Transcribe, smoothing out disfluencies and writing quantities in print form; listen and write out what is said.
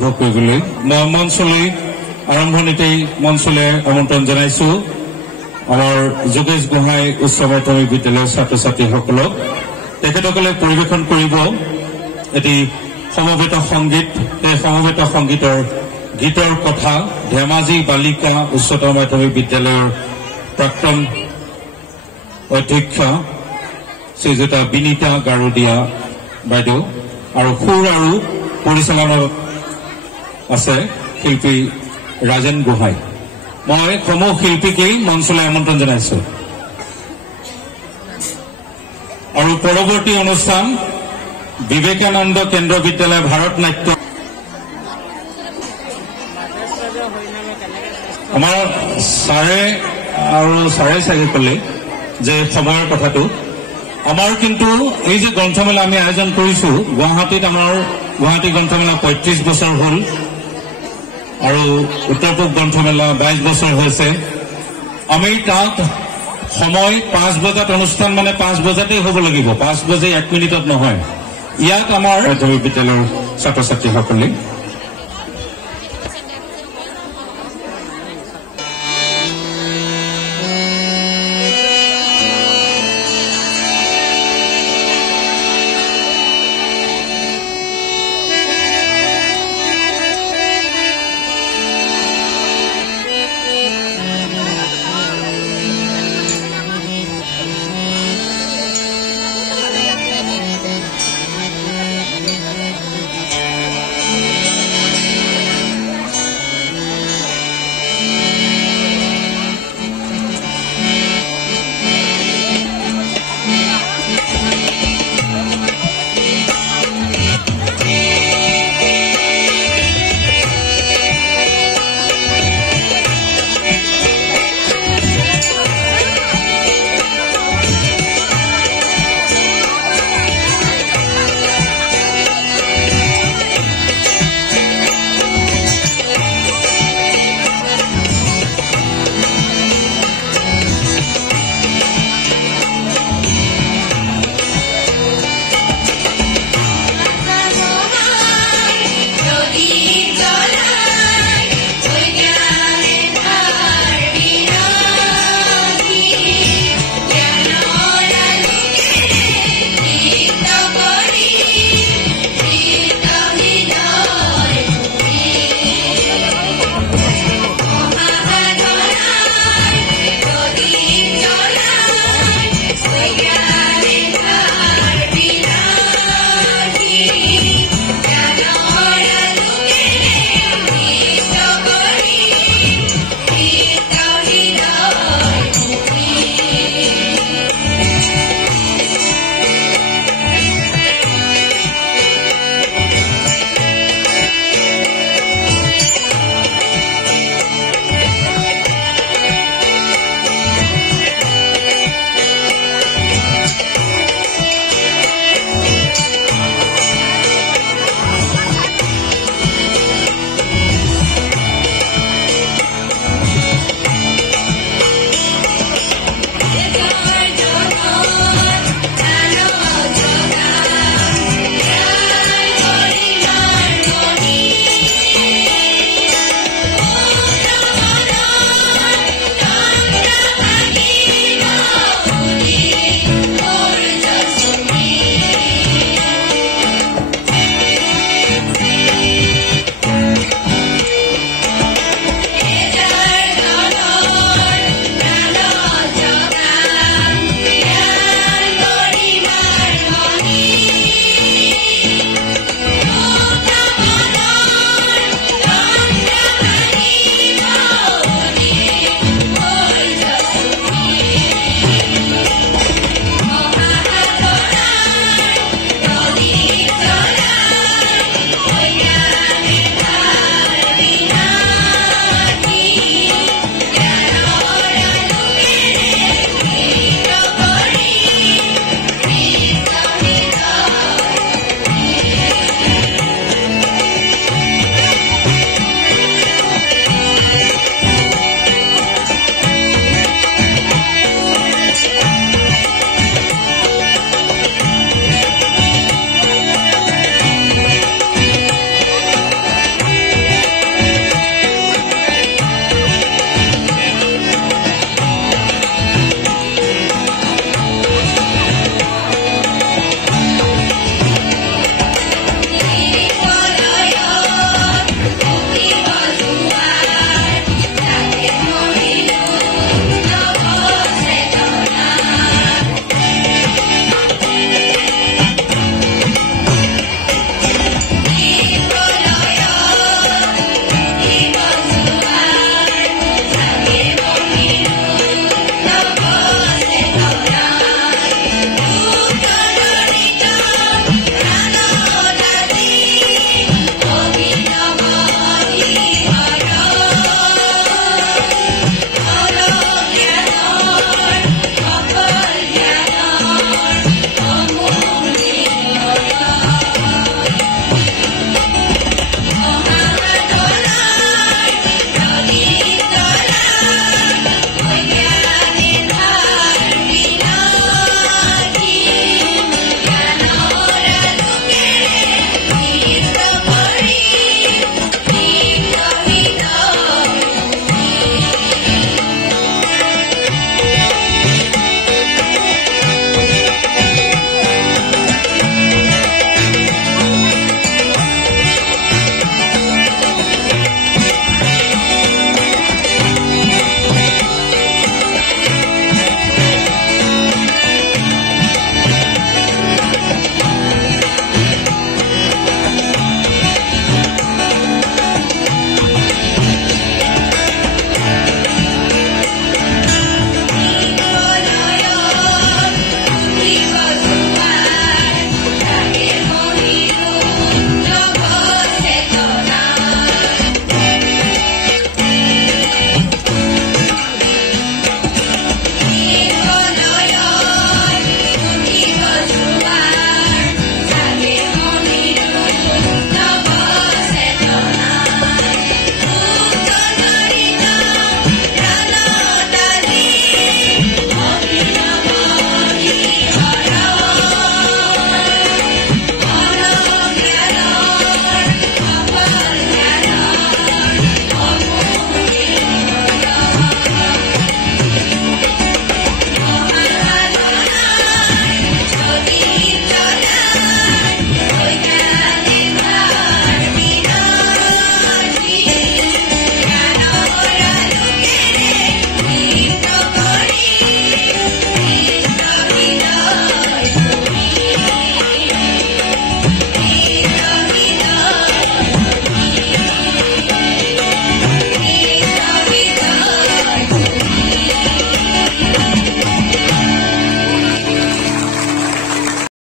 আৰম্ভ কৰিবলৈ মই মঞ্চলৈ আৰম্ভণিতেই মঞ্চলৈ আমন্ত্ৰণ জনাইছোঁ আমাৰ যোগেশ গোহাঁই উচ্চ মাধ্যমিক বিদ্যালয়ৰ ছাত্ৰ ছাত্ৰীসকলক তেখেতসকলে পৰিৱেশন কৰিব এটি সমবেত সংগীত এই সমবেত সংগীতৰ গীতৰ কথা ধেমাজি বালিকা উচ্চতৰ মাধ্যমিক বিদ্যালয়ৰ প্ৰাক্তন অধ্যক্ষা শ্ৰীযুতা বিনীতা গাৰুডিয়া বাইদেউ আৰু সুৰ আৰু পৰিচালনাত আছে শিল্পী ৰাজেন গোহাঁই মই সমূহ শিল্পীকেই মঞ্চলৈ আমন্ত্ৰণ জনাইছোঁ আৰু পৰৱৰ্তী অনুষ্ঠান বিবেকানন্দ কেন্দ্ৰ বিদ্যালয় ভাৰত নাট্য আমাৰ ছাৰে চাগে ক'লে যে সময়ৰ কথাটো আমাৰ কিন্তু এই যে গ্ৰন্থমেলা আমি আয়োজন কৰিছোঁ গুৱাহাটীত আমাৰ গুৱাহাটী গ্ৰন্থমেলা ৩৫ বছৰ হ'ল আৰু উত্তৰ পূব গ্ৰন্থমেলা ২২ বছৰ হৈছে আমি তাত সময় ৫ বজাত অনুষ্ঠান মানে ৫ বজাতেই হ'ব লাগিব ৫ বাজি ১ মিনিটত নহয় ইয়াত আমাৰ মাধ্যমিক বিদ্যালয়ৰ ছাত্ৰ ছাত্ৰীসকলে